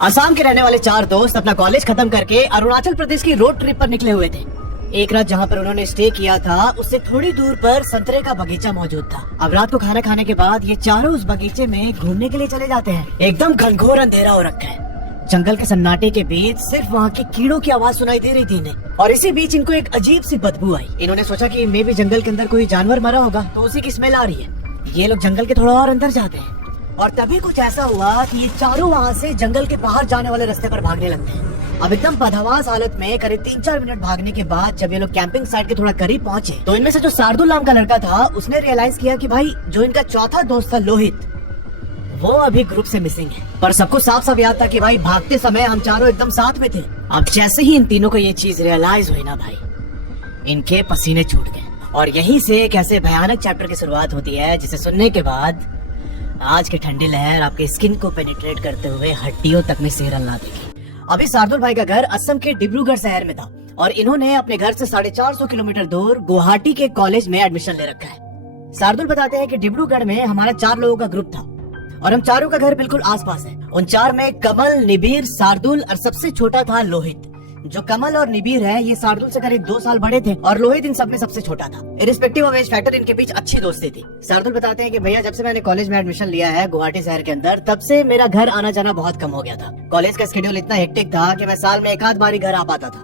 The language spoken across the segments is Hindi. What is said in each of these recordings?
असम के रहने वाले चार दोस्त अपना कॉलेज खत्म करके अरुणाचल प्रदेश की रोड ट्रिप पर निकले हुए थे। एक रात जहाँ पर उन्होंने स्टे किया था उससे थोड़ी दूर पर संतरे का बगीचा मौजूद था। अब रात को खाना खाने के बाद ये चारों उस बगीचे में घूमने के लिए चले जाते हैं। एकदम घनघोर अंधेरा हो रखा है। जंगल के सन्नाटे के बीच सिर्फ वहाँ के कीड़ों की आवाज सुनाई दे रही थी इन्हें, और इसी बीच इनको एक अजीब सी बदबू आई। इन्होंने सोचा कि मे भी जंगल के अंदर कोई जानवर मरा होगा, तो उसी की स्मेल आ रही है। ये लोग जंगल के थोड़ा और अंदर जाते हैं और तभी कुछ ऐसा हुआ कि ये चारों वहाँ से जंगल के बाहर जाने वाले रास्ते पर भागने लगते हैं। अब एकदम बदहवास हालत में करीब 3-4 मिनट भागने के बाद जब ये लोग कैंपिंग साइट के थोड़ा करीब पहुंचे तो इनमें से जो शार्दुल नाम का लड़का था उसने रियलाइज किया कि भाई जो इनका चौथा दोस्त था लोहित, वो अभी ग्रुप से मिसिंग है। पर सबको साफ साफ याद था कि भाई भागते समय हम चारों एकदम साथ में थे। अब जैसे ही इन तीनों को ये चीज रियलाइज हुई ना भाई, इनके पसीने छूट गए। और यहीं से एक ऐसे भयानक चैप्टर की शुरुआत होती है जिसे सुनने के बाद आज की ठंडी लहर आपके स्किन को पेनिट्रेट करते हुए हड्डियों तक में सिर हिला देगी। अभी शार्दुल भाई का घर असम के डिब्रूगढ़ शहर में था और इन्होंने अपने घर से 450 किलोमीटर दूर गुवाहाटी के कॉलेज में एडमिशन ले रखा है। शार्दुल बताते हैं कि डिब्रूगढ़ में हमारा 4 लोगों का ग्रुप था और हम चारों का घर बिल्कुल आसपास है। उन 4 में कमल, निबीर, शार्दुल और सबसे छोटा था लोहित। जो कमल और निबीर है ये शार्दुल से करीब 2 साल बड़े थे और लोहित इन सब में सबसे छोटा था। इरिस्पेक्टिव ऑफ एज फैक्टर इनके बीच अच्छी दोस्ती थी। शार्दुल बताते हैं कि भैया जब से मैंने कॉलेज में एडमिशन लिया है गुवाहाटी शहर के अंदर, तब से मेरा घर आना जाना बहुत कम हो गया था। कॉलेज का शेड्यूल इतना हेक्टिक था कि मैं साल में 1 आध बार ही घर आ पाता था।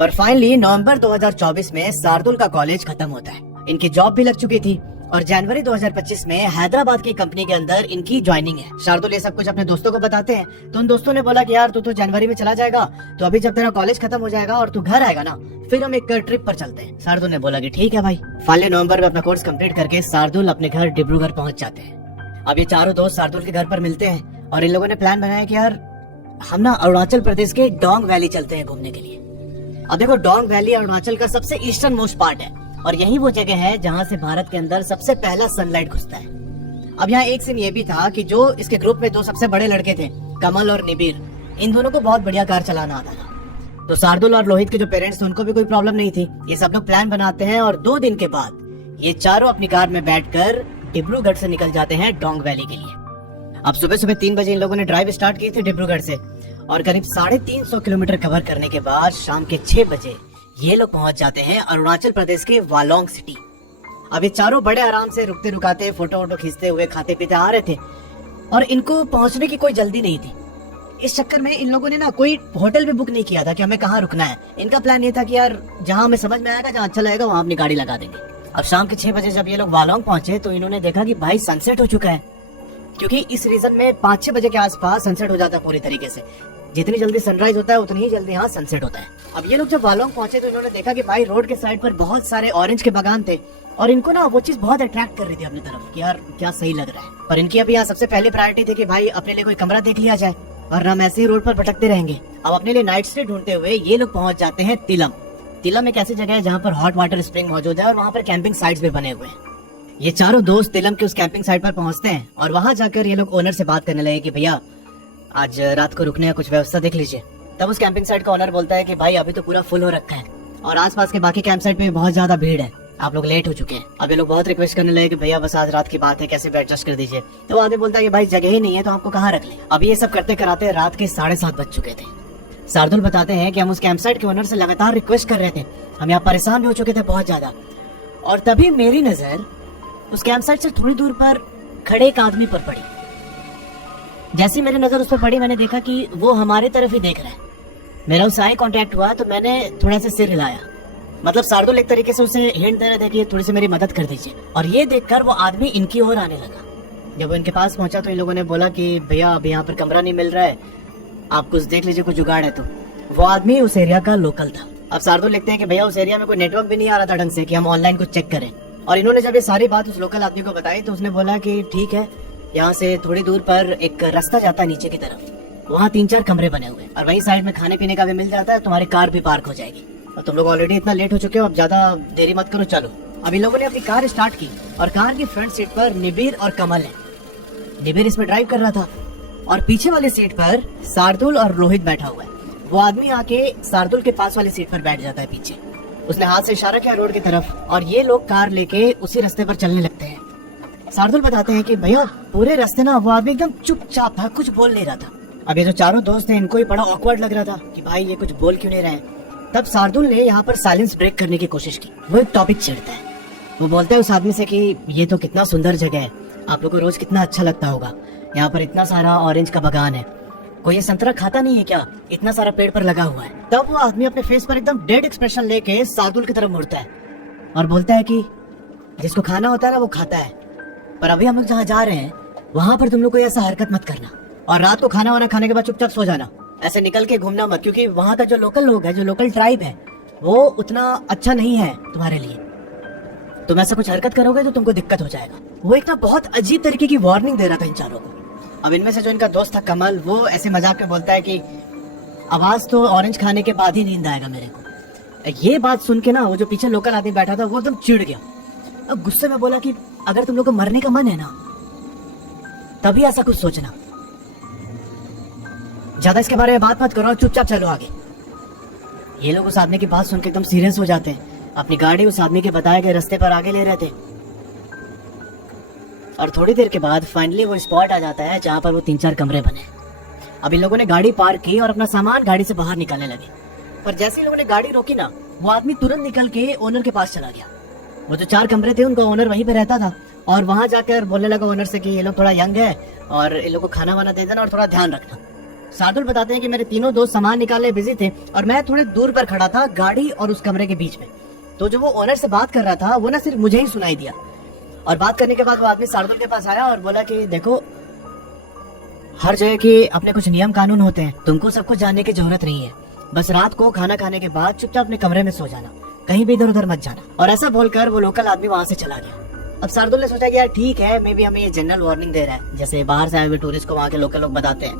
पर फाइनली नवंबर 2024 में शार्दुल का कॉलेज खत्म होता है। इनकी जॉब भी लग चुकी थी और जनवरी 2025 में हैदराबाद की कंपनी के अंदर इनकी ज्वाइनिंग है। शार्दुल ये सब कुछ अपने दोस्तों को बताते हैं तो उन दोस्तों ने बोला कि यार तू तो जनवरी में चला जाएगा, तो अभी जब तेरा कॉलेज खत्म हो जाएगा और तू घर आएगा ना, फिर हम एक ट्रिप पर चलते हैं। शार्दुल ने बोला कि ठीक है भाई। फाइनली नवंबर में अपना कोर्स कंप्लीट करके शार्दुल अपने घर डिब्रूगढ़ पहुंच जाते हैं। अब ये चारों दोस्त शार्दुल के घर पर मिलते हैं और इन लोगों ने प्लान बनाया कि यार हम ना अरुणाचल प्रदेश के डोंग वैली चलते हैं घूमने के लिए। अब देखो डोंग वैली अरुणाचल का सबसे ईस्टर्न मोस्ट पार्ट है और यही वो जगह है जहाँ से भारत के अंदर सबसे पहला सनलाइट घुसता है। अब यहाँ एक सीन ये भी था कि जो इसके ग्रुप में 2 सबसे बड़े लड़के थे कमल और निबीर, इन दोनों को बहुत बढ़िया कार चलाना आता था। तो शार्दुल और लोहित के जो पेरेंट्स थे उनको भी कोई प्रॉब्लम नहीं थी। ये सब लोग प्लान बनाते हैं और 2 दिन के बाद ये चारों अपनी कार में बैठकर डिब्रूगढ़ से निकल जाते हैं डोंग वैली के लिए। अब सुबह सुबह 3 बजे इन लोगों ने ड्राइव स्टार्ट की थी डिब्रूगढ़ से और करीब 350 किलोमीटर कवर करने के बाद शाम के 6 बजे ये लोग पहुंच जाते हैं अरुणाचल प्रदेश के वालोंग सिटी। अब ये चारों बड़े आराम से रुकते रुकाते फोटो वोटो खींचते हुए खाते पीते आ रहे थे और इनको पहुंचने की कोई जल्दी नहीं थी। इस चक्कर में इन लोगों ने ना कोई होटल भी बुक नहीं किया था कि हमें कहाँ रुकना है। इनका प्लान ये था कि यार जहाँ हमें समझ में आएगा, जहाँ अच्छा लगेगा वहाँ अपनी गाड़ी लगा देंगे। अब शाम के 6 बजे जब ये लोग वालोंग पहुंचे तो इन्होंने देखा कि भाई सनसेट हो चुका है, क्योंकि इस रीजन में 5-6 बजे के आसपास सनसेट हो जाता है पूरी तरीके से। जितनी जल्दी सनराइज होता है उतनी ही जल्दी यहाँ सनसेट होता है। अब ये लोग जब वालोंग पहुंचे तो इन्होंने देखा कि भाई रोड के साइड पर बहुत सारे ऑरेंज के बागान थे और इनको ना वो चीज बहुत अट्रैक्ट कर रही थी अपनी तरफ कि यार क्या सही लग रहा है। पर इनकी अभी यहाँ सबसे पहले प्रायोरिटी थी कि भाई अपने लिए कोई कमरा देख लिया जाए और हम ऐसे ही रोड पर भटकते रहेंगे। अब अपने लिए नाइट स्टे ढूंढते हुए ये लोग पहुंच जाते हैं तिलम। तिलम एक ऐसी जगह है जहाँ पर हॉट वाटर स्प्रिंग मौजूद है और वहाँ पर कैंपिंग साइट्स भी बने हुए हैं। ये चारों दोस्त तिलम के उस कैंपिंग साइट पर पहुंचते हैं और वहाँ जाकर ये लोग ओनर से बात करने लगे कि भैया आज रात को रुकने का कुछ व्यवस्था देख लीजिए। तब उस कैंपिंग साइट का ओनर बोलता है कि भाई अभी तो पूरा फुल हो रखा है और आसपास के बाकी कैंप साइट पे बहुत ज्यादा भीड़ है, आप लोग लेट हो चुके हैं। अब ये लोग बहुत रिक्वेस्ट करने लगे कि भैया बस आज रात की बात है, कैसे भी एडजस्ट कर दीजिए। तो आदमी बोलता है कि भाई जगह ही नहीं है तो आपको कहाँ रख ले। अब ये सब करते कराते रात के 7:30 बज चुके थे। शार्दुल बताते हैं कि हम उस कैंप साइट के ओनर से लगातार रिक्वेस्ट कर रहे थे, हम यहाँ परेशान भी हो चुके थे बहुत ज्यादा। और तभी मेरी नजर उस कैंप साइट से थोड़ी दूर पर खड़े एक आदमी पर पड़ी। जैसी मेरी नजर उस पर पड़ी मैंने देखा कि वो हमारे तरफ ही देख रहा है। मेरा उससे आई कांटेक्ट हुआ तो मैंने थोड़ा सा सिर हिलाया, मतलब शार्दुल एक तरीके से उसे हिंट दे रहे थे कि थोड़ी सी मेरी मदद कर दीजिए। और ये देखकर वो आदमी इनकी ओर आने लगा। जब वो इनके पास पहुंचा तो इन लोगों ने बोला कि भैया अब यहाँ पर कमरा नहीं मिल रहा है, आप कुछ देख लीजिए, कुछ जुगाड़ है। तो वो आदमी उस एरिया का लोकल था। अब शार्दुल लिखते हैं कि भैया उस एरिया में कोई नेटवर्क भी नहीं आ रहा था ढंग से कि हम ऑनलाइन कुछ चेक करें। और इन्होंने जब ये सारी बात उस लोकल आदमी को बताई तो उसने बोला कि ठीक है, यहाँ से थोड़ी दूर पर एक रास्ता जाता है नीचे की तरफ, वहाँ 3-4 कमरे बने हुए और वहीं साइड में खाने पीने का भी मिल जाता है, तुम्हारी कार भी पार्क हो जाएगी। और तुम लोग ऑलरेडी इतना लेट हो चुके हो, अब ज्यादा देरी मत करो, चलो। अब इन लोगों ने अपनी कार स्टार्ट की और कार की फ्रंट सीट पर निबीर और कमल है। निबीर इसमें ड्राइव कर रहा था और पीछे वाली सीट पर शार्दुल और रोहित बैठा हुआ है। वो आदमी आके शार्दुल के पास वाली सीट पर बैठ जाता है पीछे। उसने हाथ से इशारा किया रोड की तरफ और ये लोग कार लेके उसी रास्ते पर चलने लगते हैं। शार्दुल बताते हैं कि भैया पूरे रास्ते ना वो आदमी एकदम चुपचाप था, कुछ बोल नहीं रहा था। अब ये जो चारों दोस्त थे इनको ही बड़ा ऑकवर्ड लग रहा था कि भाई ये कुछ बोल क्यों नहीं रहे हैं। तब शार्दुल ने यहाँ पर साइलेंस ब्रेक करने की कोशिश की। वो एक टॉपिक छेड़ता है। वो बोलता है उस आदमी से कि ये तो कितना सुंदर जगह है, आप लोग को रोज कितना अच्छा लगता होगा, यहाँ पर इतना सारा ऑरेंज का बगान है, कोई ये संतरा खाता नहीं है क्या, इतना सारा पेड़ पर लगा हुआ है। तब वो आदमी अपने फेस पर एकदम डेड एक्सप्रेशन लेके शार्दुल की तरफ मुड़ता है और बोलता है कि जिसको खाना होता है ना वो खाता है, पर अभी हम लोग जहाँ जा रहे हैं वहां पर तुम लोग कोई ऐसा हरकत मत करना, और रात को खाना वाना खाने के बाद चुपचाप सो जाना, ऐसे निकल के घूमना मत, क्योंकि वहाँ का जो लोकल लोग है, जो लोकल ट्राइब है, वो उतना अच्छा नहीं है तुम्हारे लिए, तुम ऐसा कुछ हरकत करोगे तो तुमको दिक्कत हो जाएगा। वो एक ना बहुत अजीब तरीके की वार्निंग दे रहा था इन चारों को। अब इनमें से जो इनका दोस्त था कमल, वो ऐसे मजाक में बोलता है कि आवाज तो ऑरेंज खाने के बाद ही नींद आएगा मेरे को। ये बात सुन के ना वो जो पीछे लोकल आदमी बैठा था वो एकदम चिढ़ गया। अब गुस्से में बोला कि अगर तुम लोग को मरने का मन है ना तभी ऐसा कुछ सोचना, ज्यादा इसके बारे में बात मत करो, चुपचाप चलो आगे। ये लोग उस आदमी की बात सुन के एकदम सीरियस हो जाते हैं, अपनी गाड़ी उस आदमी के बताए गए रास्ते पर आगे ले रहे थे। और थोड़ी देर के बाद फाइनली वो स्पॉट आ जाता है जहाँ पर वो 3-4 कमरे बने। अब इन लोगों ने गाड़ी पार्क की और अपना सामान गाड़ी से बाहर निकालने लगे, पर जैसे ही लोगों ने गाड़ी रोकी ना वो आदमी तुरंत निकल के ओनर के पास चला गया। वो जो 4 कमरे थे उनका ओनर वहीं पे रहता था और वहां जाकर बोलने लगा ओनर से कि ये लोग थोड़ा यंग है और इन लोग को खाना वाना दे देना और थोड़ा ध्यान रखना। शार्दुल बताते हैं कि मेरे तीनों दोस्त सामान निकालने बिजी थे और मैं थोड़े दूर पर खड़ा था गाड़ी और उस कमरे के बीच में, तो जो वो ओनर से बात कर रहा था वो ना सिर्फ मुझे ही सुनाई दिया। और बात करने के बाद वो आदमी शार्दुल के पास आया और बोला कि देखो हर जगह के अपने कुछ नियम कानून होते हैं, तुमको सब कुछ जानने की जरूरत नहीं है, बस रात को खाना खाने के बाद चुपचाप अपने कमरे में सो जाना, कहीं भी इधर उधर मत जाना। और ऐसा बोलकर वो लोकल आदमी वहां से चला गया। अब शार्दुल ने सोचा कि यार ठीक है, मे भी हमें ये जनरल वार्निंग दे रहा है, जैसे बाहर से आए हुए टूरिस्ट को वहाँ के लोकल लोग बताते हैं,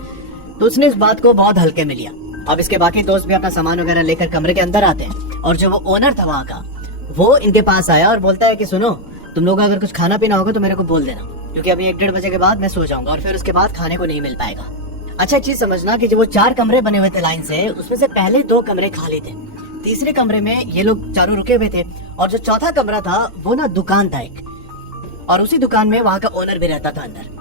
तो उसने इस बात को बहुत हल्के में लिया। अब इसके बाकी दोस्त भी अपना सामान वगैरह लेकर कमरे के अंदर आते हैं और जो वो ओनर था वहाँ का वो इनके पास आया और बोलता है कि सुनो, तुम लोग अगर कुछ खाना पीना होगा तो मेरे को बोल देना, क्योंकि अभी 1-1:30 बजे के बाद मैं सो जाऊंगा और फिर उसके बाद खाने को नहीं मिल पाएगा। अच्छा चीज समझना कि जो वो 4 कमरे बने हुए थे लाइन से, उसमें से पहले 2 कमरे खाली थे, तीसरे कमरे में ये लोग चारों रुके हुए थे और जो चौथा कमरा था वो ना दुकान था एक, और उसी दुकान में वहाँ का ओनर भी रहता था अंदर।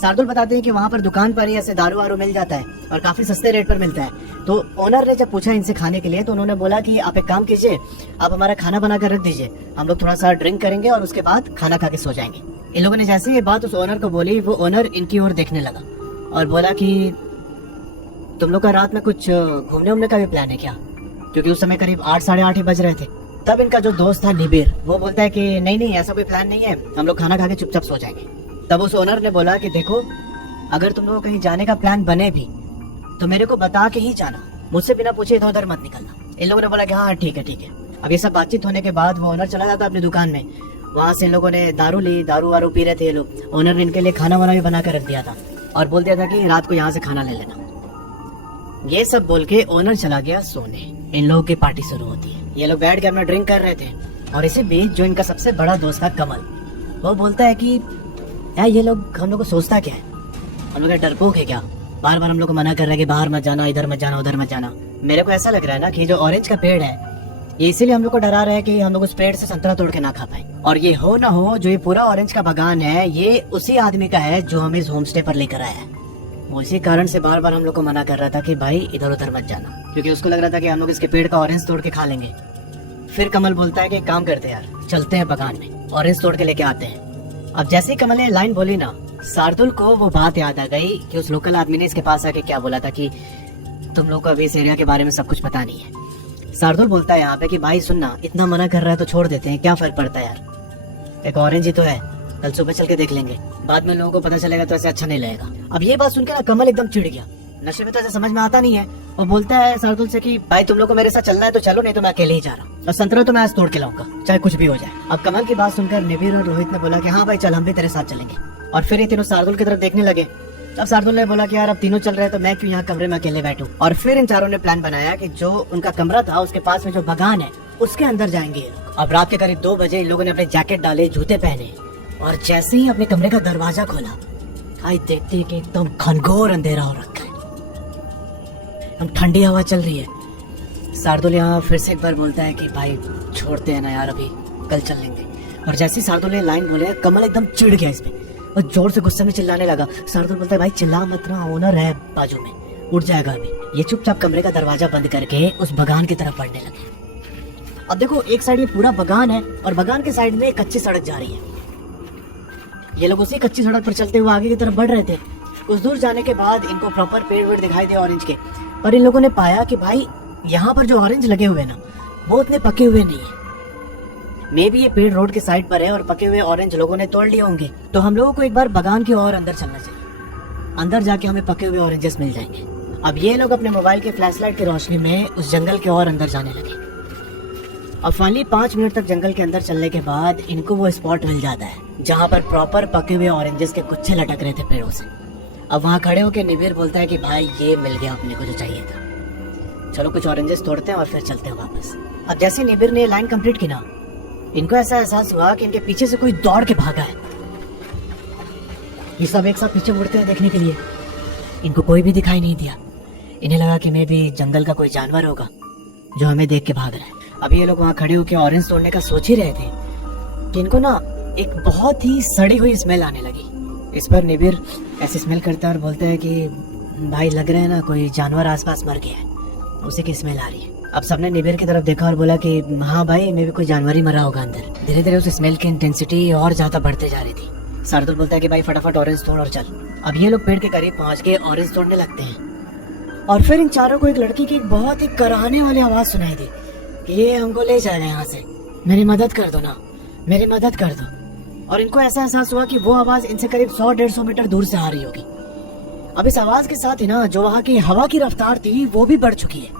शार्दुल बताते हैं कि वहाँ पर दुकान पर ही ऐसे दारू वारू मिल जाता है और काफी सस्ते रेट पर मिलता है। तो ओनर ने जब पूछा इनसे खाने के लिए तो उन्होंने बोला कि आप एक काम कीजिए, आप हमारा खाना बना कर रख दीजिए, हम लोग थोड़ा सा ड्रिंक करेंगे और उसके बाद खाना खा के सो जाएंगे। इन लोगों ने जैसे ये बात उस ओनर को बोली, वो ओनर इनकी ओर देखने लगा और बोला कि तुम लोग का रात में कुछ घूमने उमने का भी प्लान है क्या, क्योंकि उस समय करीब 8-8:30 बज रहे थे। तब इनका जो दोस्त था निबिर, वो बोलता है कि नहीं ऐसा कोई प्लान नहीं है, हम लोग खाना खा के चुपचाप सो जाएंगे। तब उस ओनर ने बोला कि देखो अगर तुम लोगों को कहीं जाने का प्लान बने भी तो मेरे को बता के ही जाना, मुझसे बिना पूछे इधर उधर मत निकलना। इन लोगों ने बोला कि हाँ ठीक है। अब ये सब बातचीत होने के बाद वो ओनर चला जाता अपनी दुकान में। वहाँ से इन लोगों ने दारू ली, दारू वारू पी रहे थे ये लोग। ओनर ने इनके लिए खाना वाना भी बना कर रख दिया था और बोल दिया था कि रात को यहाँ से खाना ले लेना। ये सब बोल के ओनर चला गया सोने। इन लोगों की पार्टी शुरू होती है। ये लोग बैठ के अपना ड्रिंक कर रहे थे और इसी बीच जो इनका सबसे बड़ा दोस्त था कमल, वो बोलता है कि यार ये लोग हम लोग को सोचता क्या है, हम लोग डरपोक है क्या, बार बार हम लोग को मना कर रहे हैं कि बाहर मत जाना, इधर मत जाना, उधर मत जाना। मेरे को ऐसा लग रहा है ना कि जो ऑरेंज का पेड़ है ये इसीलिए हम लोग को डरा रहा है कि हम लोग उस पेड़ से संतरा तोड़ के ना खा पाए। और ये हो ना हो जो ये पूरा ऑरेंज का बागान है ये उसी आदमी का है जो हमें इस होम स्टे पर लेकर आया है। उसी कारण से बार बार हम लोग को मना कर रहा था कि भाई इधर उधर मत जाना, क्योंकि उसको लग रहा था कि हम लोग इसके पेड़ का ऑरेंज तोड़ के खा लेंगे। फिर कमल बोलता है कि एक काम करते यार, चलते हैं बागान में, ऑरेंज तोड़ के लेके आते हैं। अब जैसे ही कमल ने लाइन बोली ना, शार्दुल को वो बात याद आ गई कि उस लोकल आदमी ने इसके पास आके क्या बोला था कि तुम लोग को अभी इस एरिया के बारे में सब कुछ पता नहीं है। शार्दुल बोलता है यहाँ पे कि भाई सुनना, इतना मना कर रहा है तो छोड़ देते हैं, क्या फर्क पड़ता है यार, एक ऑरेंज ही तो है, कल सुबह चल के देख लेंगे, बाद में लोगों को पता चलेगा तो ऐसे अच्छा नहीं लगेगा। अब ये बात सुनकर ना कमल एकदम चिढ़ गया, नशे में तो ऐसे समझ में आता नहीं है। और बोलता है शार्दुल से कि भाई तुम लोग को मेरे साथ चलना है तो चलो, नहीं तो मैं अकेले ही जा रहा हूँ, और संतरा तो मैं आज तोड़ के लाऊंगा, चाहे कुछ भी हो जाए। अब कमल की बात सुनकर निबिर और रोहित ने बोला कि हाँ भाई चल, हम भी तेरे साथ चलेंगे। और फिर ये तीनों शार्दुल की तरफ देखने लगे। अब शार्दुल ने बोला कि यार अब तीनों चल रहे हैं तो मैं क्यों यहाँ कमरे में अकेले बैठूं। और फिर इन चारों ने प्लान बनाया कि जो उनका कमरा था उसके पास में जो बागान है उसके अंदर जाएंगे ये लोग। अब रात के करीब 2 बजे इन लोगों ने अपने जैकेट डाले, जूते पहने और जैसे ही अपने कमरे का दरवाजा खोला, भाई देखते कि एकदम घनघोर अंधेरा हो रखा है, हम ठंडी हवा चल रही है। शार्दुल यहाँ फिर से एक बार बोलता है कि भाई छोड़ते हैं ना यार, अभी कल चल लेंगे। और जैसे ही शार्दुल ने लाइन बोले, कमल एकदम चिढ़ गया इसमें। और जोर से गुस्से में चिल्लाने लगा। शार्दुल बोलता है भाई चिल्ला मत ना, ओनर है बाजू में, उठ जाएगा अभी। ये चुपचाप कमरे का दरवाजा बंद करके उस बगान की तरफ बढ़ने लगे। अब देखो एक साइड ये पूरा बगान है और बगान के साइड में एक कच्ची सड़क जा रही है। ये लोग उसी कच्ची सड़क पर चलते हुए आगे की तरफ बढ़ रहे थे। कुछ दूर जाने के बाद इनको प्रॉपर पेड़ वेड़ दिखाई दे ऑरेंज के, पर इन लोगों ने पाया कि भाई यहाँ पर जो ऑरेंज लगे हुए ना वो उतने पके हुए नहीं है। मे भी ये पेड़ रोड के साइड पर है और पके हुए ऑरेंज लोगों ने तोड़ लिए होंगे। तो हम लोगों को एक बार बगान की ओर अंदर चलना चाहिए, अंदर जाके हमें पके हुए ऑरेंजेस मिल जाएंगे। अब ये लोग अपने मोबाइल के फ्लैशलाइट की रोशनी में उस जंगल के ओर अंदर जाने लगे। अब फाइनली 5 मिनट तक जंगल के अंदर चलने के बाद इनको वो स्पॉट मिल जाता है जहाँ पर प्रॉपर पके हुए ऑरेंजेस के गुच्छे लटक रहे थे पेड़ों से। अब वहाँ खड़े होकर निबिर बोलता है कि भाई ये मिल गया अपने को जो चाहिए था, चलो कुछ ऑरेंजेस तोड़ते हैं और फिर चलते हैं वापस। अब जैसे निबिर ने लाइन कंप्लीट की ना, इनको ऐसा एहसास हुआ कि इनके पीछे से कोई दौड़ के भागा है। ये सब एक साथ पीछे मुड़ते हैं देखने के लिए, इनको कोई भी दिखाई नहीं दिया। इन्हें लगा कि मैं भी जंगल का कोई जानवर होगा जो हमें देख के भाग रहा है। अभी ये लोग वहाँ खड़े होकर ऑरेंज तोड़ने का सोच ही रहे थे कि इनको ना एक बहुत ही सड़ी हुई स्मेल आने लगी। इस पर निबिर ऐसे स्मेल करता है और बोलते हैं कि भाई लग रहा है ना कोई जानवर आसपास मर गया है, उसी की स्मेल आ रही है। अब सबने निबिर की तरफ देखा और बोला कि हाँ भाई मे भी कोई जानवर ही मरा होगा अंदर। धीरे धीरे उस स्मेल की इंटेंसिटी और ज्यादा बढ़ते जा रही थी। शार्दुल बोलता है कि भाई फटाफट ऑरेंज तोड़ और चल। अब ये लोग पेड़ के करीब पहुंच के ऑरेंज तोड़ने लगते हैं और फिर इन चारों को एक लड़की की एक बहुत ही कराहने वाली आवाज सुनाई दी कि ये हमको ले जाएगा यहाँ से, मेरी मदद कर दो ना, मेरी मदद कर दो। और इनको ऐसा एहसास हुआ कि वो आवाज इनसे करीब 100-150 मीटर दूर से आ रही होगी। अब इस आवाज के साथ ही ना जो वहाँ की हवा की रफ्तार थी वो भी बढ़ चुकी है।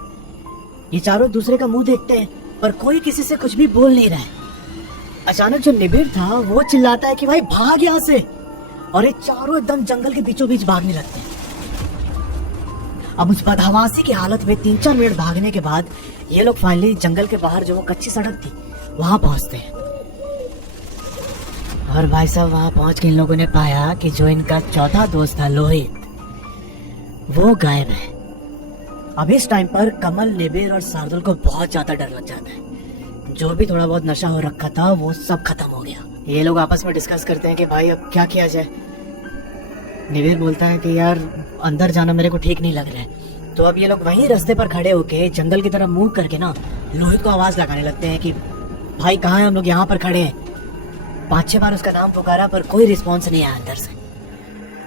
ये चारों दूसरे का मुंह देखते हैं पर कोई किसी से कुछ भी बोल नहीं रहा है। अचानक जो निबिर था वो चिल्लाता है कि भाई भाग यहाँ से, और ये चारों एकदम जंगल के बीचों बीच भागने लगते हैं। अब उस बदहवासी की हालत में 3-4 मिनट भागने के बाद ये लोग फाइनली जंगल के बाहर जो वो कच्ची सड़क थी वहां पहुंचते हैं। और भाई साहब वहां पहुंच के इन लोगों ने पाया कि जो इनका चौथा दोस्त था लोहित, वो गायब है। अब इस टाइम पर कमल, निबिर और शार्दुल को बहुत ज्यादा डर लग जाता है। जो भी थोड़ा बहुत नशा हो रखा था वो सब खत्म हो गया। ये लोग आपस में डिस्कस करते हैं कि भाई अब क्या किया जाए। निबिर बोलता है कि यार अंदर जाना मेरे को ठीक नहीं लग रहा है। तो अब ये लोग वहीं रास्ते पर खड़े होके जंगल की तरफ मुंह करके ना लोहित को आवाज लगाने लगते हैं कि भाई कहाँ है, हम लोग यहाँ पर खड़े हैं। 5-6 बार उसका नाम पुकारा पर कोई रिस्पॉन्स नहीं आया अंदर से।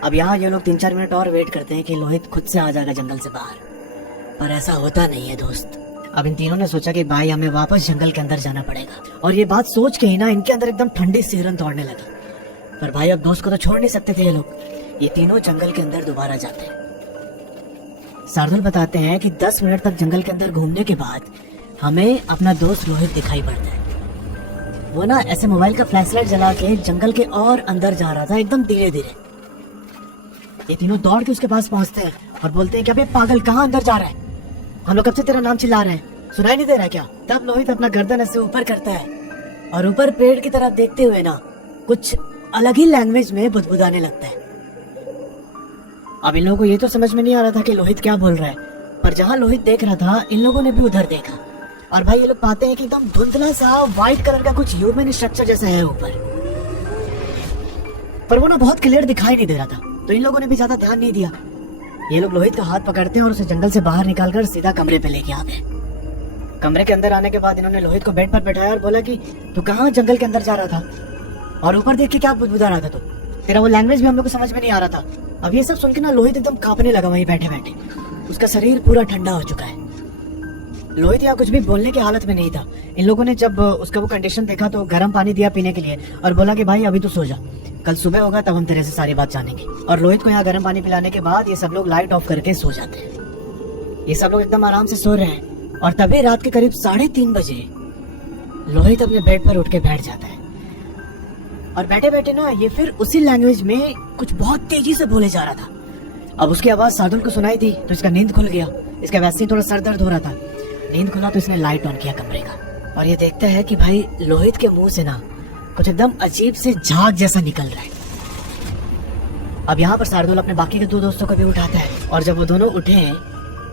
अब यहाँ ये लोग 3-4 मिनट और वेट करते हैं कि लोहित खुद से आ जाएगा जंगल से बाहर, पर ऐसा होता नहीं है दोस्त। अब इन तीनों ने सोचा कि भाई हमें वापस जंगल के अंदर जाना पड़ेगा, और ये बात सोच के ही ना इनके अंदर एकदम ठंडी सिहरन दौड़ने लगी। पर भाई अब दोस्त को तो छोड़ नहीं सकते थे ये लोग। ये तीनों जंगल के अंदर दोबारा जाते हैं। शार्दुल बताते हैं कि 10 मिनट तक जंगल के अंदर घूमने के बाद हमें अपना दोस्त लोहित दिखाई पड़ता है। वो ना ऐसे मोबाइल का फ्लैशलाइट जला के जंगल के और अंदर जा रहा था एकदम धीरे धीरे। ये तीनों दौड़ के उसके पास पहुंचते हैं और बोलते हैं कि अबे पागल कहाँ अंदर जा रहा है, हम लोग कब से तेरा नाम चिल्ला रहे हैं, सुनाई नहीं दे रहा क्या। तब लोहित अपना गर्दन ऐसे ऊपर करता है और ऊपर पेड़ की तरफ देखते हुए ना कुछ अलग ही लैंग्वेज में बुदबुदाने लगता है। अब इन लोगों को ये तो समझ में नहीं आ रहा था कि लोहित क्या बोल रहा है, पर जहाँ लोहित देख रहा था इन लोगों ने भी उधर देखा। और भाई ये लोग पाते हैं कि एकदम धुंधला सा व्हाइट कलर का कुछ ह्यूमन स्ट्रक्चर जैसा है ऊपर, पर वो ना बहुत क्लियर दिखाई नहीं दे रहा था। तो इन लोगों ने भी ज्यादा ध्यान नहीं दिया। ये लोग लोहित का हाथ पकड़ते हैं और उसे जंगल से बाहर निकालकर सीधा कमरे पे लेके आ गए। कमरे के अंदर आने के बाद इन्होंने लोहित को बेड पर बैठाया और बोला कि तू कहाँ जंगल के अंदर जा रहा था, और ऊपर देख के क्या बुदबुदा रहा था तू, तेरा वो लैंग्वेज भी हम लोग को समझ में नहीं आ रहा था। अब ये सब सुन के ना लोहित एकदम कांपने लगा वहीं बैठे बैठे। उसका शरीर पूरा ठंडा हो चुका है। लोहित यहाँ कुछ भी बोलने की हालत में नहीं था। इन लोगों ने जब उसका वो कंडीशन देखा तो गर्म पानी दिया पीने के लिए और बोला कि भाई अभी तो सो जा, कल सुबह होगा तब हम तेरे से सारी बात जानेंगे। और लोहित को यहाँ गर्म पानी पिलाने के बाद ये सब लोग लाइट ऑफ करके सो जाते हैं। ये सब लोग एकदम आराम से सो रहे हैं और तभी रात के करीब 3:30 बजे लोहित अपने बेड पर उठ के बैठ जाता है। और बैठे बैठे ना ये फिर उसी लैंग्वेज में कुछ बहुत तेजी से बोले जा रहा था। अब उसकी आवाज शार्दुल को सुनाई थी तो इसका नींद खुल गया। इसका वैसे ही थोड़ा सर दर्द हो रहा था। नींद खुला तो इसने लाइट ऑन किया कमरे का और ये देखता है कि भाई लोहित के मुंह से ना कुछ एकदम अजीब से झाग जैसा निकल रहा है। अब यहाँ पर शार्दुल अपने बाकी के 2 दोस्तों को भी उठाता है और जब वो दोनों उठे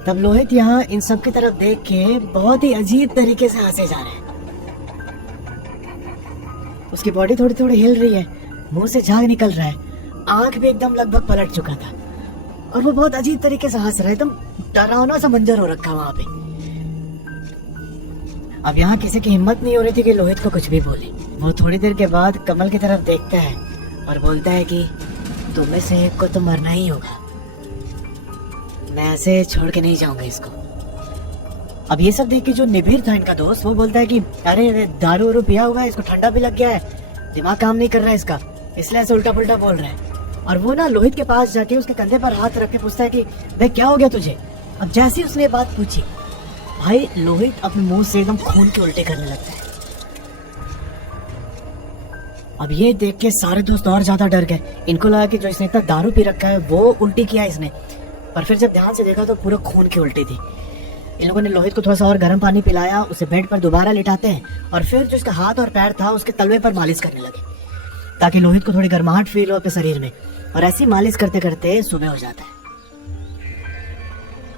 तब लोहित यहाँ इन सब की तरफ देख के बहुत ही अजीब तरीके से हंसे जा रहे हैं। उसकी बॉडी थोड़ी थोड़ी हिल रही है, मुंह से झाग निकल रहा है आंख भी एकदम लगभग पलट चुका था और वो बहुत अजीब तरीके से हंस रहा है, एकदम डरावना सा मंजर हो रखा वहां पे। अब यहाँ किसी की हिम्मत नहीं हो रही थी कि लोहित को कुछ भी बोले। वो थोड़ी देर के बाद कमल की तरफ देखता है और बोलता है कि तुम में से एक को तो मरना ही होगा, मैं ऐसे छोड़ के नहीं जाऊंगा इसको। अब ये सब देख के जो निबिर था इनका दोस्त, वो बोलता है कि अरे दारू वारू पिया हुआ है, इसको ठंडा भी लग गया है, दिमाग काम नहीं कर रहा है इसका, इसलिए ऐसे उल्टा पुल्टा बोल रहा है। और वो ना लोहित के पास जाके उसके कंधे पर हाथ रख के पूछता है कि भाई क्या हो गया तुझे। अब जैसे ही उसने ये बात पूछी, भाई लोहित अपने मुंह से एकदम खून के उल्टे करने लगता है। अब ये देख के सारे दोस्त और ज्यादा डर गए। इनको लगा कि जो इसने इतना दारू पी रखा है वो उल्टी किया इसने, पर फिर जब ध्यान से देखा तो पूरा खून की उल्टी थी। इन लोगों ने लोहित को थोड़ा सा और गर्म पानी पिलाया, उसे बेड पर दोबारा लिटाते हैं और फिर जो इसका हाथ और पैर था उसके तलवे पर मालिश करने लगे ताकि लोहित को थोड़ी गर्माहट फील हो अपने शरीर में। और ऐसी मालिश करते करते सुबह हो जाता है।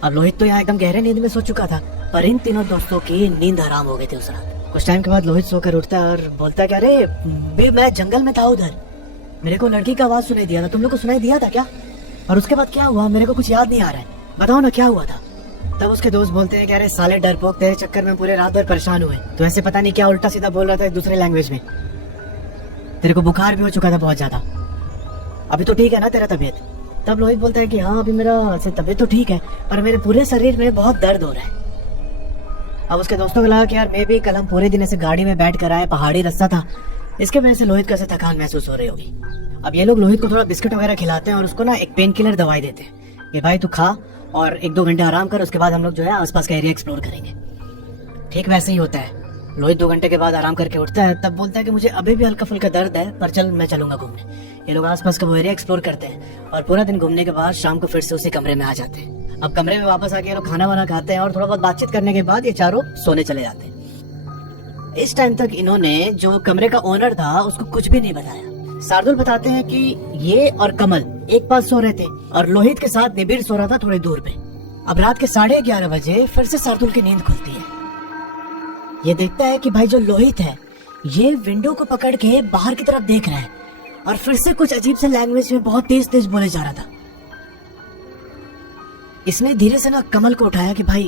अब लोहित तो यहाँ एकदम गहरे नींद में सो चुका था, पर इन तीनों दोस्तों की नींद हराम हो गई थी उस रात। कुछ टाइम के बाद लोहित सोकर उठता है और बोलता है कि अरे बे मैं जंगल में था, उधर मेरे को लड़की का आवाज सुनाई दिया था, तुम लोग को सुनाई दिया था क्या? और उसके बाद क्या हुआ मेरे को कुछ याद नहीं आ रहा है, बताओ ना क्या हुआ था। तब उसके दोस्त बोलते हैं कि अरे साले डरपोक, तेरे चक्कर में पूरे रात भर परेशान हुए, तो ऐसे पता नहीं क्या उल्टा सीधा बोल रहा था एक दूसरे लैंग्वेज में, तेरे को बुखार भी हो चुका था बहुत ज्यादा, अभी तो ठीक है ना तेरा तबीयत? तब लोहित बोलता है कि हाँ अभी मेरा तबीयत तो ठीक है, पर मेरे पूरे शरीर में बहुत दर्द हो रहा है। अब उसके दोस्तों को लगा कि यार मैं भी कल हम पूरे दिन ऐसे गाड़ी में बैठ कर आए, पहाड़ी रास्ता था, इसके वजह से लोहित को ऐसे थकान महसूस हो रही होगी। अब ये लोग लोहित को थोड़ा बिस्किट वगैरह खिलाते हैं और उसको ना एक पेन किलर दवाई देते हैं कि भाई तू खा और 1-2 घंटे आराम कर, उसके बाद हम लोग जो है आसपास का एरिया एक्सप्लोर करेंगे। ठीक वैसे ही होता है। लोहित 2 घंटे के बाद आराम करके उठता है, तब बोलता है कि मुझे अभी भी हल्का फुल्का दर्द है, पर चल मैं चलूंगा घूमने। ये लोग आसपास का वो एरिया एक्सप्लोर करते हैं और पूरा दिन घूमने के बाद शाम को फिर से उसी कमरे में आ जाते हैं। अब कमरे में वापस आके ये लोग खाना वाना खाते हैं और थोड़ा बहुत बातचीत करने के बाद ये चारों सोने चले जाते हैं। इस टाइम तक इन्होंने जो कमरे का ओनर था उसको कुछ भी नहीं बताया। शार्दुल बताते हैं कि ये और कमल एक पास सो रहे थे और लोहित के साथ निबिर सो रहा था थोड़ी दूर पे। अब रात के 11:30 बजे फिर से शार्दुल की नींद खुलती है। ये देखता है कि भाई जो लोहित है ये विंडो को पकड़ के बाहर की तरफ देख रहा है और फिर से कुछ अजीब से लैंग्वेज में बहुत तेज तेज बोले जा रहा था। इसने धीरे से ना कमल को उठाया कि भाई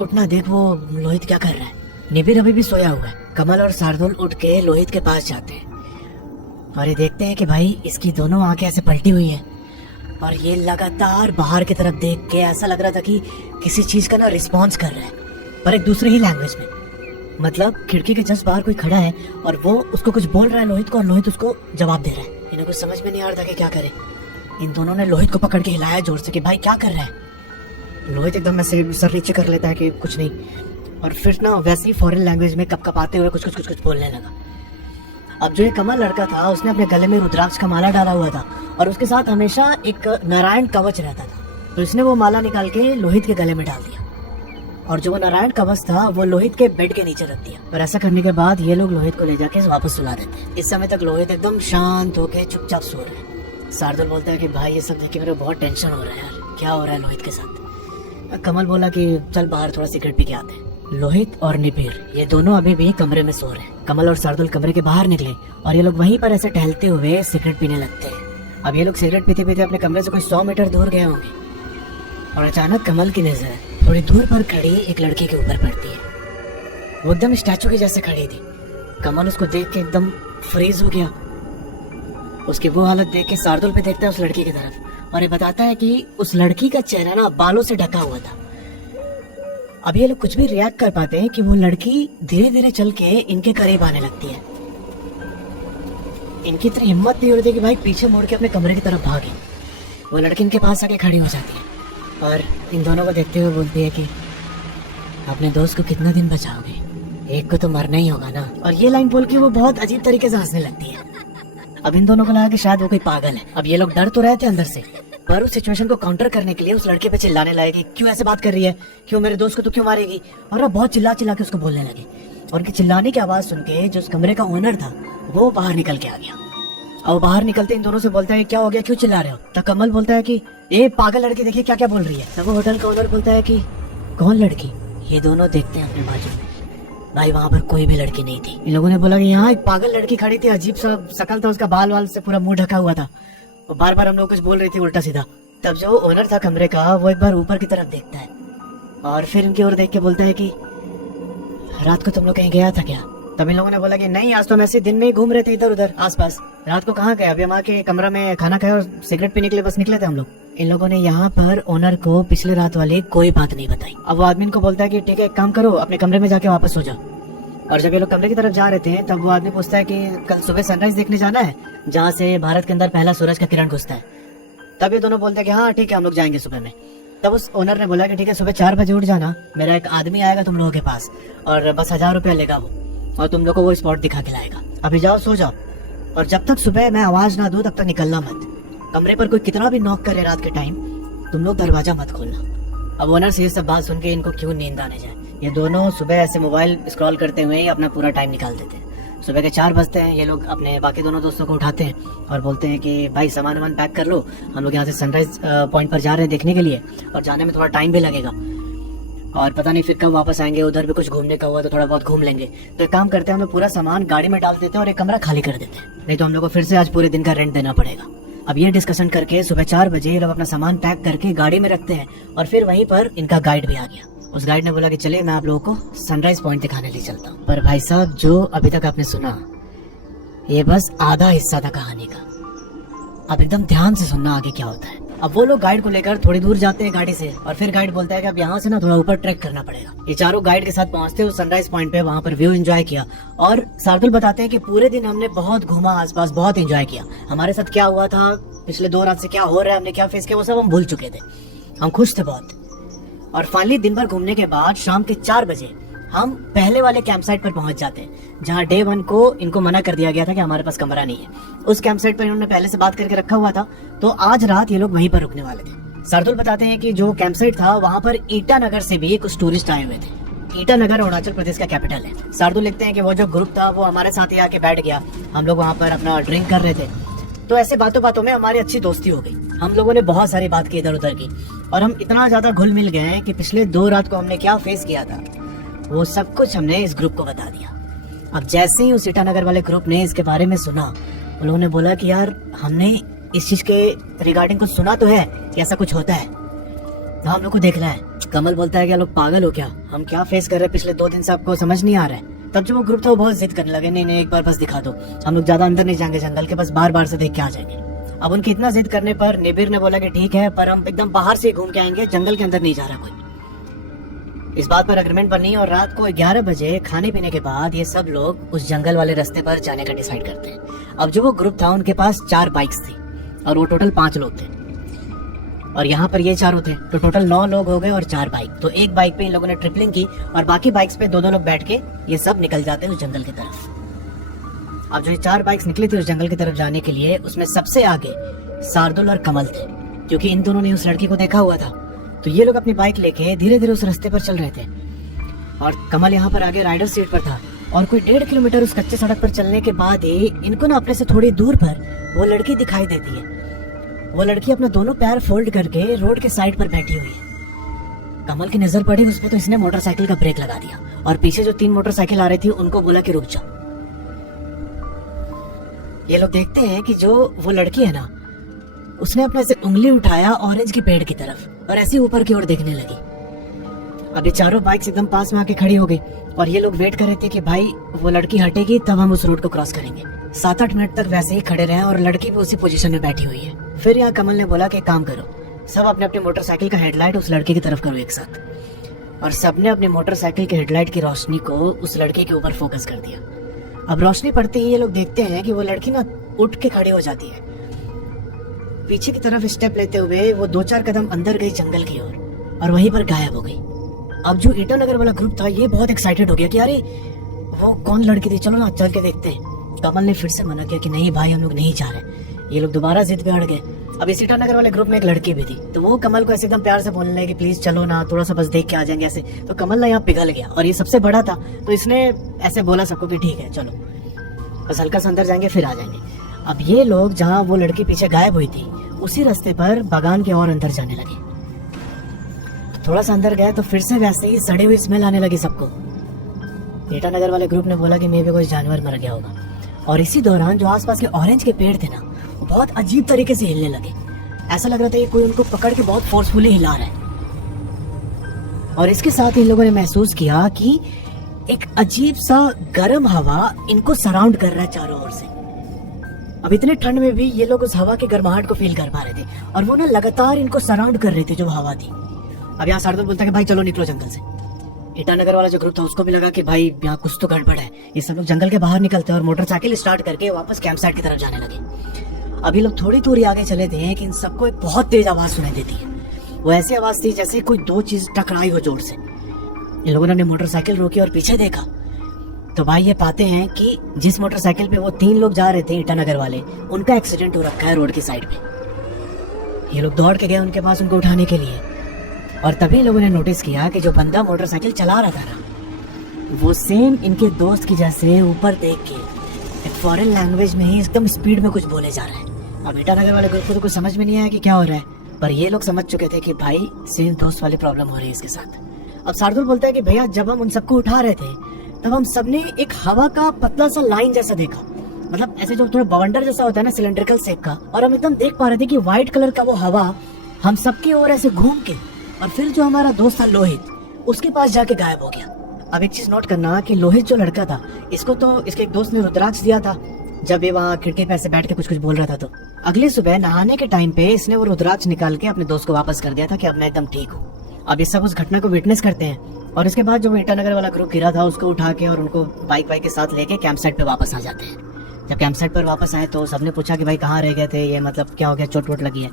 उठना, देख वो लोहित क्या कर रहा है। निबिर अभी भी सोया हुआ है। कमल और शार्दुल उठ के लोहित के पास जाते हैं और ये देखते हैं कि भाई इसकी दोनों आंखें ऐसे पलटी हुई है और ये लगातार बाहर की तरफ देख के ऐसा लग रहा था कि किसी चीज का ना रिस्पॉन्स कर रहा है, पर एक दूसरे ही लैंग्वेज में। मतलब खिड़की के जस्ट बाहर कोई खड़ा है और वो उसको कुछ बोल रहा है लोहित को और लोहित उसको जवाब दे रहा है। इन्हें कुछ समझ में नहीं आ रहा था कि क्या करे। इन दोनों ने लोहित को पकड़ के हिलाया जोर से कि भाई क्या कर रहा है। लोहित एकदम ऐसे सर नीचे कर लेता है कि कुछ नहीं, और फिर ना वैसे ही फॉरेन लैंग्वेज में कपकपाते हुए कुछ बोलने लगा। अब जो ये कमल लड़का था उसने अपने गले में रुद्राक्ष का माला डाला हुआ था और उसके साथ हमेशा एक नारायण कवच रहता था, तो इसने वो माला निकाल के लोहित के गले में डाल दिया और जो वो नारायण कवच था वो लोहित के बेड के नीचे रख दिया। और ऐसा करने के बाद ये लोग लोहित को ले जाके वापस सुला देते हैं। इस समय तक लोहित एकदम शांत होके चुपचाप सो रहा है। शार्दुल बोलता है कि भाई ये सब देख के मेरे बहुत टेंशन हो रहा है यार, क्या हो रहा है लोहित के साथ। कमल बोला कि चल बाहर थोड़ा सिगरेट पी के आते हैं। लोहित और निबिर ये दोनों अभी भी कमरे में सो रहे हैं। कमल और शार्दुल कमरे के बाहर निकले और ये लोग वहीं पर ऐसे टहलते हुए सिगरेट पीने लगते हैं। अब ये लोग सिगरेट पीते पीते अपने कमरे से कोई 100 मीटर दूर गए होंगे और अचानक कमल की नजर थोड़ी दूर पर खड़ी एक लड़की के ऊपर पड़ती है। वो एकदम स्टैचू के जैसे खड़ी थी। कमल उसको देख के एकदम फ्रीज हो गया। उसकी वो हालत देख के शार्दुल पे देखता है उस लड़की की तरफ और ये बताता है कि उस लड़की का चेहरा ना बालों से ढका हुआ था। अब ये लोग कुछ भी रिएक्ट कर पाते हैं कि वो लड़की धीरे धीरे चल के इनके करीब आने लगती है। इनकी इतनी हिम्मत नहीं होती कि भाई पीछे मुड़ के अपने कमरे की तरफ भागे। वो लड़की इनके पास आके खड़ी हो जाती है और इन दोनों को देखते हुए बोलती है कि अपने दोस्त को कितना दिन बचाओगे, एक को तो मरना ही होगा ना। और ये लाइन बोल के वो बहुत अजीब तरीके से हंसने लगती है। अब इन दोनों को लगा कि शायद वो कोई पागल है। अब ये लोग डर तो रहे थे अंदर से, पर उस सिचुएशन को काउंटर करने के लिए उस लड़के पे चिल्लाने लगे कि क्यों ऐसे बात कर रही है, क्यों मेरे दोस्त को तो क्यों मारेगी। और वो बहुत चिल्ला चिल्ला के उसको बोलने लगे और उनकी चिल्लाने की आवाज सुन के जो उस कमरे का ओनर था वो बाहर निकल के आ गया। और बाहर निकलते इन दोनों से बोलता है क्या हो गया, क्यों चिल्ला रहे हो। तब कमल बोलता है कि ये पागल लड़की देखिए क्या क्या बोल रही है। तब वो होटल का ओनर बोलता है कि कौन लड़की। ये दोनों देखते हैं अपने बाजू में, भाई वहाँ पर कोई भी लड़की नहीं थी। इन लोगों ने बोला कि यहाँ एक पागल लड़की खड़ी थी, अजीब सा शकल था उसका, बाल वाल से पूरा मुंह ढका हुआ था। वो बार बार हम लोग कुछ बोल रही थी उल्टा सीधा। तब जो ओनर था कमरे का वो एक बार ऊपर की तरफ देखता है और फिर इनकी ओर देख के बोलता है कि रात को तुम लोग कहीं गया था क्या? तब इन लोगों ने बोला कि नहीं, आज तो हम ऐसे दिन में ही घूम रहे थे इधर उधर आसपास, रात को कहाँ गए, अभी हम आके कमरा में खाना खाए और सिगरेट पीने के लिए बस निकले थे हम लोग। इन लोगों ने यहाँ पर ओनर को पिछले रात वाली कोई बात नहीं बताई। अब वो आदमी इनको बोलता है कि ठीक है, एक काम करो, अपने कमरे में जाके वापस सो जाओ। और जब ये लोग कमरे की तरफ जा रहे थे तब वो आदमी पूछता है कि कल सुबह सनराइज देखने जाना है, जहाँ से भारत के अंदर पहला सूरज का किरण घुसता है। तब ये दोनों बोलते हैं कि हाँ ठीक है, हम लोग जाएंगे सुबह में। तब उस ओनर ने बोला कि ठीक है, सुबह 4 बजे उठ जाना, मेरा एक आदमी आएगा तुम लोगों के पास और बस 1000 रुपया लेगा वो, और तुम लोग को वो स्पॉट दिखा के लाएगा। अभी जाओ, सो जाओ, और जब तक सुबह मैं आवाज ना दूं तब तक निकलना मत। कमरे पर कोई कितना भी नॉक करे रात के टाइम, तुम लोग दरवाजा मत खोलना। अब ओनर से ये सब बात सुन के इनको क्यों नींद आने जाए, ये दोनों सुबह ऐसे मोबाइल स्क्रॉल करते हुए ही अपना पूरा टाइम निकाल देते हैं। सुबह के 4 बजते हैं, ये लोग अपने बाकी दोनों दोस्तों को उठाते हैं और बोलते हैं कि भाई सामान वामान पैक कर लो, हम लोग यहाँ से सनराइज पॉइंट पर जा रहे हैं देखने के लिए, और जाने में थोड़ा टाइम भी लगेगा और पता नहीं फिर कब वापस आएंगे, उधर भी कुछ घूमने का हुआ तो थोड़ा बहुत घूम लेंगे। तो एक काम करते हैं, हम लोग पूरा सामान गाड़ी में डाल देते हैं और एक कमरा खाली कर देते हैं, नहीं तो हम लोग को फिर से आज पूरे दिन का रेंट देना पड़ेगा। अब ये डिस्कशन करके सुबह 4 बजे ये लोग अपना सामान पैक करके गाड़ी में रखते हैं और फिर वहीं पर इनका गाइड भी आ गया। उस गाइड ने बोला कि चलिए मैं आप लोगों को सनराइज पॉइंट दिखाने ले चलता हूँ। पर भाई साहब, जो अभी तक आपने सुना ये बस आधा हिस्सा था कहानी का। अब एकदम ध्यान से सुनना आगे क्या होता है। अब वो लोग गाइड को लेकर थोड़ी दूर जाते हैं गाड़ी से और फिर गाइड बोलता है कि अब यहाँ से ना थोड़ा ऊपर ट्रैक करना पड़ेगा। ये चारों गाइड के साथ पहुंचते हैं उस सनराइज पॉइंट पे, वहाँ पर व्यू एंजॉय किया। और शार्दुल बताते हैं कि पूरे दिन हमने बहुत घूमा आसपास, बहुत एंजॉय किया, हमारे साथ क्या हुआ था पिछले 2 रात से, क्या हो रहा है, हमने क्या फेस किया, वो सब हम भूल चुके थे, हम खुश थे बहुत। और फाइनली दिन भर घूमने के बाद शाम के 4 बजे हम पहले वाले कैंप साइट पर पहुंच जाते हैं, जहां डे 1 को इनको मना कर दिया गया था कि हमारे पास कमरा नहीं है। उस कैंप साइट पर इन्होंने पहले से बात करके रखा हुआ था, तो आज रात ये लोग वहीं पर रुकने वाले थे। शार्दुल बताते हैं कि जो कैंप साइट था वहां पर ईटानगर से भी कुछ टूरिस्ट आए हुए थे। ईटानगर अरुणाचल प्रदेश का कैपिटल है। शार्दुल लिखते हैं कि वो जो ग्रुप था वो हमारे साथ ही आके बैठ गया, हम लोग वहाँ पर अपना ड्रिंक कर रहे थे, तो ऐसे बातों बातों में हमारी अच्छी दोस्ती हो गई। हम लोगों ने बहुत सारी बात की इधर उधर की, और हम इतना ज्यादा घुल मिल गए हैं कि पिछले 2 रात को हमने क्या फेस किया था वो सब कुछ हमने इस ग्रुप को बता दिया। अब जैसे ही उस ईटानगर वाले ग्रुप ने इसके बारे में सुना, उन लोगों ने बोला कि यार हमने इस चीज के रिगार्डिंग कुछ सुना तो है कि ऐसा कुछ होता है, तो हम लोग को देखना है। कमल बोलता है कि लोग पागल हो क्या, हम क्या फेस कर रहे हैं पिछले 2 दिन से आपको समझ नहीं आ रहा है। तब जो वो ग्रुप था वो बहुत जिद करने लगे, नहीं नहीं एक बार बस दिखा दो, हम लोग ज्यादा अंदर नहीं जाएंगे जंगल के, बस बार बार से देख के आ जाएंगे। अब उनकी इतना जिद करने पर निबिर ने बोला कि ठीक है, पर हम एकदम बाहर से घूम के आएंगे, जंगल के अंदर नहीं जा रहा कोई। इस बात पर एग्रीमेंट बनी और रात को 11 बजे खाने पीने के बाद ये सब लोग उस जंगल वाले रास्ते पर जाने का डिसाइड करते हैं। अब जो वो ग्रुप था उनके पास 4 बाइक्स थी और वो टोटल 5 लोग थे, और यहाँ पर ये चारों थे, तो टोटल 9 लोग हो गए और 4 बाइक। तो एक बाइक पे इन लोगों ने ट्रिपलिंग की और बाकी बाइक्स पे 2-2 लोग बैठ के ये सब निकल जाते हैं उस जंगल की तरफ। अब जो ये 4 बाइक्स निकली थी उस जंगल की तरफ जाने के लिए, उसमें सबसे आगे शार्दुल और कमल थे, क्योंकि इन दोनों ने उस लड़की को देखा हुआ था। तो ये लोग अपनी बाइक लेके धीरे धीरे उस रास्ते पर चल रहे थे और कमल यहाँ पर आगे राइडर सीट पर था। और कोई 1.5 किलोमीटर उस कच्चे सड़क पर चलने के बाद ही इनको ना अपने से थोड़ी दूर पर वो लड़की दिखाई देती है। वो लड़की अपने दोनों पैर फोल्ड करके रोड के साइड पर बैठी हुई है। कमल की नजर पड़ी उस पर, तो इसने मोटरसाइकिल का ब्रेक लगा दिया और पीछे जो 3 मोटरसाइकिल आ रही थी उनको बोला कि रुक जाओ। ये लोग देखते हैं कि जो वो लड़की है ना, उसने अपने से उंगली उठाया ऑरेंज के पेड़ की तरफ और ऐसे ऊपर की ओर देखने लगी। अब ये चारों बाइक्स एकदम पास में आके खड़ी हो गई और ये लोग वेट कर रहे थे कि भाई वो लड़की हटेगी तब हम उस रोड को क्रॉस करेंगे। 7-8 मिनट तक वैसे ही खड़े रहे और लड़की भी उसी पोजीशन में बैठी हुई है। फिर यहाँ कमल ने बोला कि काम करो, सब अपने अपने मोटरसाइकिल का हेडलाइट उस लड़की की तरफ करो एक साथ, और सबने अपने मोटरसाइकिल के हेडलाइट की रोशनी को उस लड़के के ऊपर फोकस कर दिया। अब रोशनी पड़ते ही ये लोग देखते हैं कि वो लड़की ना उठ के खड़ी हो जाती है, पीछे की तरफ स्टेप लेते हुए वो 2-4 कदम अंदर गई जंगल की ओर और वहीं पर गायब हो गई। अब जो ईटानगर वाला ग्रुप था ये बहुत एक्साइटेड हो गया कि अरे वो कौन लड़की थी, चलो ना चल के देखते हैं। कमल ने फिर से मना किया कि नहीं भाई हम लोग नहीं जा रहे। ये लोग दोबारा जिद पे अड़ गए। अब इस ईटानगर वाले ग्रुप में एक लड़की भी थी, तो वो कमल को ऐसे एकदम प्यार से बोलने लगे कि प्लीज चलो ना, थोड़ा सा बस देख के आ जाएंगे ऐसे। तो कमल ना यहाँ पिघल गया और ये सबसे बड़ा था, तो इसने ऐसे बोला सबको कि ठीक है चलो बस हल्का सा अंदर जाएंगे फिर आ जाएंगे। अब ये लोग जहाँ वो लड़की पीछे गायब हुई थी उसी रास्ते पर बागान के और अंदर जाने लगे। थोड़ा सा अंदर गए तो फिर से वैसे ही सड़े हुई स्मेल आने लगी सबको। ईटानगर वाले ग्रुप ने बोला कि मे भी कोई जानवर मर गया होगा। और इसी दौरान जो आसपास के ऑरेंज के पेड़ थे ना, बहुत अजीब तरीके से हिलने लगे। ऐसा लग रहा था कि कोई उनको पकड़ के बहुत फोर्सफुली हिला रहा है। और इसके साथ इन लोगों ने महसूस किया कि एक अजीब सा गर्म हवा इनको सराउंड कर रहा है चारों ओर से। अब इतने ठंड में भी ये लोग उस हवा की गर्माहट को फील कर पा रहे थे और वो ना लगातार इनको सराउंड कर रहे थे जो हवा थी। अब यहाँ शार्दुल बोलता है कि भाई चलो निकलो जंगल से। ईटानगर वाला जो ग्रुप था उसको भी लगा कि भाई यहाँ कुछ तो गड़बड़ है। ये सब लोग जंगल के बाहर निकलते हैं और मोटरसाइकिल स्टार्ट करके वापस कैंप साइट की तरफ जाने लगे। अभी लोग थोड़ी दूर आगे चले थे कि इन सबको एक बहुत तेज आवाज सुनाई देती है। वो ऐसी आवाज थी जैसे कोई दो चीज टकराई हो जोर से। इन लोगों ने मोटरसाइकिल रोकी और पीछे देखा तो भाई ये पाते हैं कि जिस मोटरसाइकिल पे वो 3 लोग जा रहे थे ईटानगर वाले, उनका एक्सीडेंट हो रखा है रोड की साइड पे। ये लोग दौड़ के गए उनके पास उनको उठाने के लिए और तभी लोगों ने नोटिस किया कि जो बंदा मोटरसाइकिल चला रहा था ना, वो सेम इनके दोस्त की जैसे ऊपर देख के एक फॉरेन लैंग्वेज में ही एकदम स्पीड में कुछ बोले जा रहा है। अब ईटानगर वाले ग्रुप को तो कुछ समझ में नहीं आया कि क्या हो रहा है, पर ये लोग समझ चुके थे कि भाई सेम दोस्त वाली प्रॉब्लम हो रही है इसके साथ। अब शार्दुल बोलता है कि भैया जब हम उन सबको उठा रहे थे तब हम सबने एक हवा का पतला सा लाइन जैसा देखा, मतलब ऐसे जो थोड़ा बवंडर जैसा होता है ना, सिलेंड्रिकल शेप का, और हम एकदम देख पा रहे थे कि व्हाइट कलर का वो हवा हम सबके ओर ऐसे घूम के और फिर जो हमारा दोस्त था लोहित उसके पास जाके गायब हो गया। अब एक चीज नोट करना कि लोहित जो लड़का था इसको तो इसके एक दोस्त ने रुद्राक्ष दिया था जब ये वहाँ खिड़की पे ऐसे बैठ के कुछ बोल रहा था। तो अगली सुबह नहाने के टाइम पे इसने वो रुद्राक्ष निकाल के अपने दोस्त को वापस कर दिया था कि अब मैं एकदम ठीक हूँ। अब ये सब उस घटना को विटनेस करते हैं और इसके बाद जो ईटानगर वाला ग्रुप गिरा था उसको उठा के और उनको बाइक के साथ लेके कैंप साइट पे वापस आ जाते हैं। जब कैंप साइट पर वापस आए तो सबने पूछा कि भाई कहाँ रह गए थे, ये मतलब क्या हो गया, चोट वोट लगी है।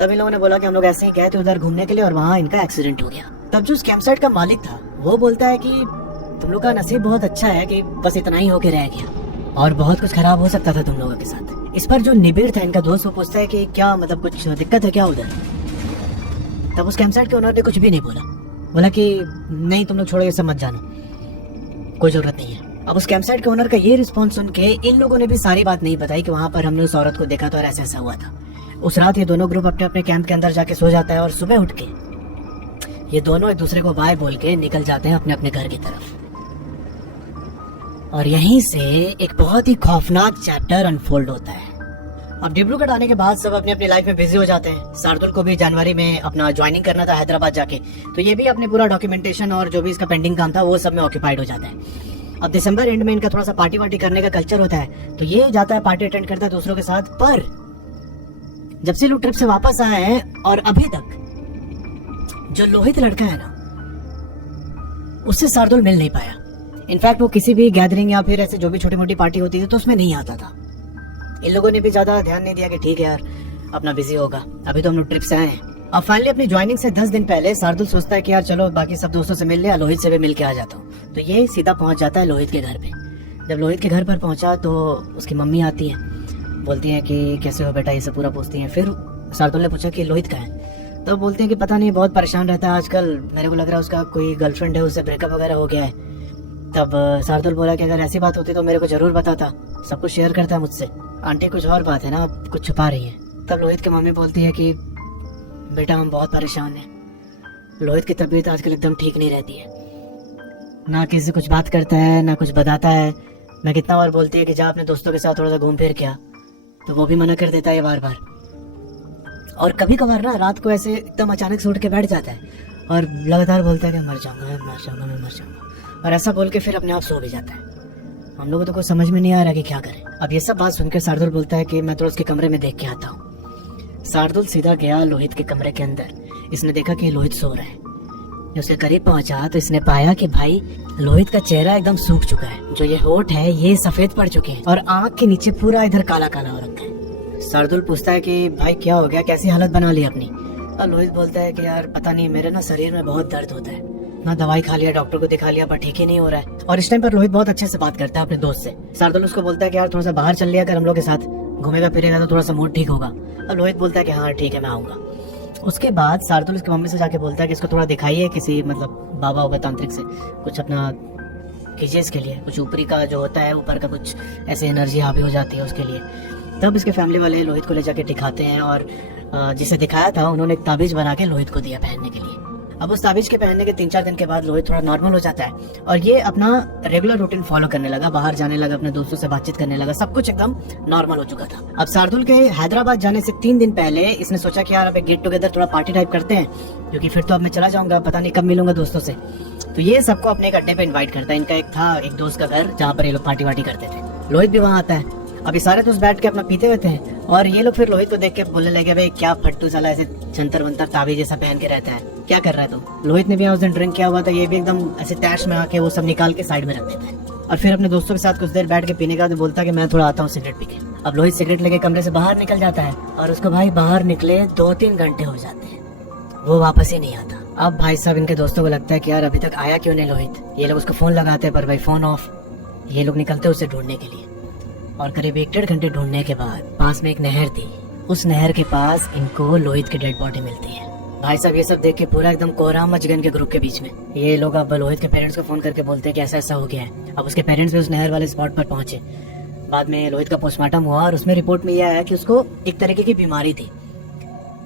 तब इन लोगों ने बोला कि हम लोग ऐसे ही गए थे उधर घूमने के लिए और वहाँ इनका एक्सीडेंट हो गया। तब जो उस कैंप साइट का मालिक था वो बोलता है कि तुम लोग का नसीब बहुत अच्छा है कि बस इतना ही होके रह गया और बहुत कुछ खराब हो सकता था तुम लोगों के साथ। इस पर जो निबिर था इनका दोस्त वो पूछता है कि क्या मतलब कुछ दिक्कत है क्या उधर। तब उस कैंप साइट के ओनर ने कुछ भी नहीं बोला कि नहीं तुम लोग छोड़ो ये सब मत जाना, कोई जरूरत नहीं है। अब उस कैंप साइट के ओनर का ये रिस्पॉन्स सुन के इन लोगों ने भी सारी बात नहीं बताई कि वहाँ पर हमने उस औरत को देखा था और ऐसा ऐसा हुआ था। उस रात ये दोनों ग्रुप अपने अपने कैंप के अंदर जाके सो जाता है और सुबह उठ के ये दोनों एक दूसरे को बाय बोल के निकल जाते हैं अपने अपने घर की तरफ। और यहीं से एक बहुत ही खौफनाक चैप्टर अनफोल्ड होता है। अब डिब्रूगढ़ आने के बाद सब अपनी अपनी लाइफ में बिजी हो जाते हैं। शार्दुल को भी जनवरी में अपना ज्वाइनिंग करना था हैदराबाद जाके, तो ये भी अपने पूरा डॉक्यूमेंटेशन और जो भी इसका पेंडिंग काम था वो सब में ऑक्यूपाइड हो जाता है। अब दिसंबर एंड में इनका थोड़ा सा पार्टी वार्टी करने का कल्चर होता है, तो ये जाता है पार्टी अटेंड करता है दूसरों के साथ। पर जब से लोग ट्रिप से वापस आए हैं और अभी तक जो लोहित लड़का है ना उससे शार्दुल मिल नहीं पाया। इनफैक्ट वो किसी भी गैदरिंग या फिर ऐसे जो भी छोटी मोटी पार्टी होती थी तो उसमें नहीं आता था। इन लोगों ने भी ज्यादा ध्यान नहीं दिया कि ठीक है यार अपना बिजी होगा, अभी तो हम लोग ट्रिप से आए हैं। अब फाइनली अपनी ज्वाइनिंग से 10 दिन पहले शार्दुल सोचता है कि यार चलो बाकी सब दोस्तों से मिल लिया, लोहित से भी मिल के आ जाता हूँ। तो ये सीधा पहुंच जाता है लोहित के घर पे। जब लोहित के घर पर पहुंचा तो उसकी मम्मी आती है, बोलती है कि कैसे हो बेटा, ये सब पूरा पूछती है। फिर शार्दुल ने पूछा कि लोहित कहाँ है, तो बोलते हैं कि पता नहीं बहुत परेशान रहता है आजकल, मेरे को लग रहा है उसका कोई गर्लफ्रेंड है, उससे ब्रेकअप वगैरह हो गया है। तब शार्दुल बोला कि अगर ऐसी बात होती तो मेरे को जरूर बताता, सब कुछ शेयर करता मुझसे। आंटी कुछ और बात है ना, आप कुछ छुपा रही है। तब लोहित की मम्मी बोलती है कि बेटा हम बहुत परेशान हैं, लोहित की तबीयत आजकल एकदम ठीक नहीं रहती है, ना किसी से कुछ बात करता है ना कुछ बताता है। मैं कितना बार बोलती है कि जा अपने दोस्तों के साथ थोड़ा सा घूम फिर के आ, तो वो भी मना कर देता है बार बार। और कभी कभार ना रात को ऐसे एकदम अचानक से उठ के बैठ जाता है और लगातार बोलता है कि मर जाऊंगा मैं मर जाऊंगा मैं मर जाऊंगा, और ऐसा बोल के फिर अपने आप सो भी जाता है। हम लोगों को तो कुछ समझ में नहीं आ रहा कि क्या करें। अब ये सब बात सुनकर शार्दुल बोलता है कि मैं तो उसके कमरे में देख के आता हूँ। शार्दुल सीधा गया लोहित के कमरे के अंदर। इसने देखा कि लोहित सो रहा है। उसके करीब पहुंचा तो इसने पाया कि भाई लोहित का चेहरा एकदम सूख चुका है, जो ये होठ है ये सफेद पड़ चुके हैं और आंख के नीचे पूरा इधर काला काला हो रखा है। शार्दुल पूछता है कि भाई क्या हो गया, कैसी हालत बना ली अपनी। और लोहित बोलता है कि यार पता नहीं, मेरे ना शरीर में बहुत दर्द होता है, ना दवाई खा लिया, डॉक्टर को दिखा लिया, पर ठीक ही नहीं हो रहा है। और इस टाइम पर लोहित बहुत अच्छे से बात करता है अपने दोस्त से। शार्दुल उसको बोलता है कि यार थोड़ा सा बाहर चल लिया कर, हम लोग के साथ घूमेगा फिरेगा तो थोड़ा सा मूड ठीक होगा। और लोहित बोलता है कि हाँ ठीक है मैं आऊंगा। उसके बाद शार्दुल उसकी मम्मी से जाके बोलता है कि इसको थोड़ा दिखाइए किसी मतलब बाबा होगा तांत्रिक से, कुछ अपना कीजिए इसके लिए, कुछ ऊपरी का जो होता है ऊपर का कुछ ऐसे एनर्जी हावी हो जाती है उसके लिए। तब इसके फैमिली वाले लोहित को ले जाके दिखाते हैं और जिसे दिखाया था उन्होंने एक ताबीज बना के लोहित को दिया पहनने के लिए। अब उस ताबीज के पहनने के 3-4 दिन के बाद लोहित थोड़ा नॉर्मल हो जाता है और ये अपना रेगुलर रूटीन फॉलो करने लगा, बाहर जाने लगा, अपने दोस्तों से बातचीत करने लगा, सब कुछ एकदम नॉर्मल हो चुका था। अब शार्दुल के हैदराबाद जाने से 3 दिन पहले इसने सोचा कि यार अब एक गेट टुगेदर थोड़ा पार्टी टाइप करते हैं, क्योंकि फिर तो अब मैं चला जाऊंगा, पता नहीं कब मिलूंगा दोस्तों से। तो ये सबको अपने एक अड्डे पे इन्वाइट करता है। इनका एक दोस्त का घर जहाँ पर ये लोग पार्टी वार्टी करते थे। लोहित भी वहाँ आता है। अभी सारे दोस्त बैठ के अपना पीते हुए थे और ये लोग फिर लोहित को देख के बोलने लगे, भाई क्या फट्टू साला ऐसे जंतर मंतर ताबीज जैसा पहन के रहता है, क्या कर रहा है तू। लोहित ने भी उस दिन ड्रिंक किया हुआ था, ये भी एकदम ऐसे तैश में आके वो सब निकाल के साइड में रख देते हैं और फिर अपने दोस्तों के साथ कुछ देर बैठ के पीने का तो बोलता है कि मैं थोड़ा आता हूँ सिगरेट पी के। अब लोहित सिगरेट लेके कमरे से बाहर निकल जाता है और उसको भाई बाहर निकले 2-3 घंटे हो जाते हैं, वो वापस ही नहीं आता। अब भाई साहब इनके दोस्तों को लगता है कि यार अभी तक आया क्यों नहीं लोहित। ये लोग उसको फोन लगाते हैं पर भाई फोन ऑफ। ये लोग निकलते उसे ढूंढने के लिए और करीब 1-1.5 घंटे ढूंढने के बाद पास में एक नहर थी। उस नहर के पास इनको लोहित की डेड बॉडी मिलती है। भाई साहब ये सब देख के पूरा एकदम कोहराम मच गया इनके ग्रुप के बीच में। ये लोग अब लोहित के पेरेंट्स को फोन करके बोलते हैं कि ऐसा ऐसा हो गया है। अब उसके पेरेंट्स भी उस नहर वाले स्पॉट पर पहुंचे। बाद में लोहित का पोस्टमार्टम हुआ और उसमें रिपोर्ट में यह आया कि उसको एक तरीके की बीमारी थी।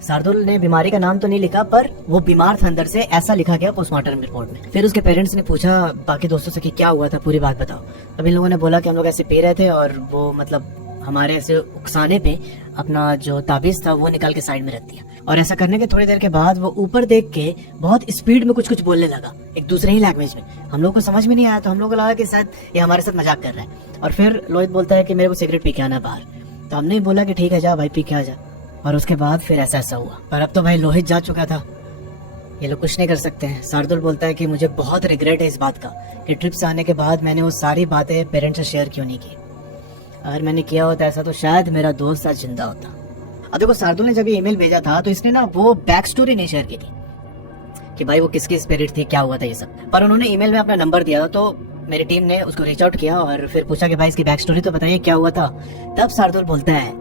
शार्दुल ने बीमारी का नाम तो नहीं लिखा पर वो बीमार था अंदर से, ऐसा लिखा गया पोस्टमार्टम रिपोर्ट में। फिर उसके पेरेंट्स ने पूछा बाकी दोस्तों से कि क्या हुआ था, पूरी बात बताओ। अब इन लोगों ने बोला कि हम लोग ऐसे पी रहे थे और वो मतलब हमारे ऐसे उकसाने पे अपना जो ताबीज था वो निकाल के साइड में रख दिया और ऐसा करने के थोड़ी देर के बाद वो ऊपर देख के बहुत स्पीड में कुछ बोलने लगा एक दूसरे ही लैंग्वेज में। हम लोग को समझ में नहीं आया तो हम लोग को लगा कि शायद ये हमारे साथ मजाक कर रहा है। और फिर लोहित बोलता है कि मेरे को सिगरेट पी के आना बाहर। तो हमने बोला कि ठीक है जा भाई पी के आ जा। और उसके बाद फिर ऐसा हुआ। पर अब तो भाई लोहित जा चुका था, ये लोग कुछ नहीं कर सकते हैं। शार्दुल बोलता है कि मुझे बहुत रिग्रेट है इस बात का कि ट्रिप से आने के बाद मैंने वो सारी बातें पेरेंट्स से शेयर क्यों नहीं की। अगर मैंने किया होता ऐसा तो शायद मेरा दोस्त आज जिंदा होता। अब देखो शार्दुल ने जब ये ईमेल भेजा था तो इसने ना वो बैक स्टोरी नहीं शेयर की थी कि भाई वो किसकी स्पिरिट थी, क्या हुआ था ये सब। पर उन्होंने ईमेल में अपना नंबर दिया था तो मेरी टीम ने उसको रीच आउट किया और फिर पूछा कि भाई इसकी बैक स्टोरी तो बताइए क्या हुआ था। तब शार्दुल बोलता है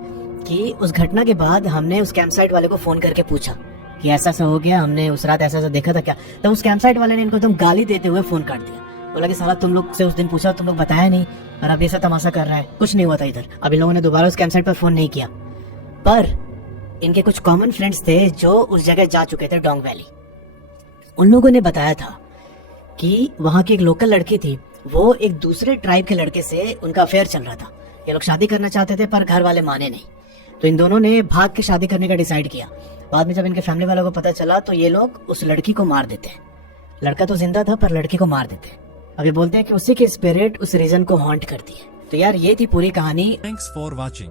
कि उस घटना के बाद हमने उस कैंप साइट वाले को फोन करके पूछा कि ऐसा सा हो गया, हमने उस रात ऐसा देखा था क्या। तो उस कैंप साइट वाले ने इनको एकदम गाली देते हुए फोन काट दिया। बोला कि साला तुम लोग से उस दिन पूछा, तुम लोग बताया नहीं और अब ये सब तमाशा कर रहा है, कुछ नहीं हुआ था इधर। अब इन लोगों ने दोबारा उस कैंप साइट पर फोन नहीं किया। पर इनके कुछ कॉमन फ्रेंड्स थे जो उस जगह जा चुके थे, डोंग वैली। उन लोगों ने बताया था कि वहां की एक लोकल लड़की थी, वो एक दूसरे ट्राइब के लड़के से उनका अफेयर चल रहा था। ये लोग शादी करना चाहते थे पर घर वाले माने नहीं, तो इन दोनों ने भाग के शादी करने का डिसाइड किया। बाद में जब इनके फैमिली वालों को पता चला तो ये लोग उस लड़की को मार देते हैं। लड़का तो जिंदा था पर लड़की को मार देते हैं। अभी बोलते हैं कि उसी की स्पिरिट उस रीजन को हॉन्ट करती है। तो यार ये थी पूरी कहानी। Thanks for watching.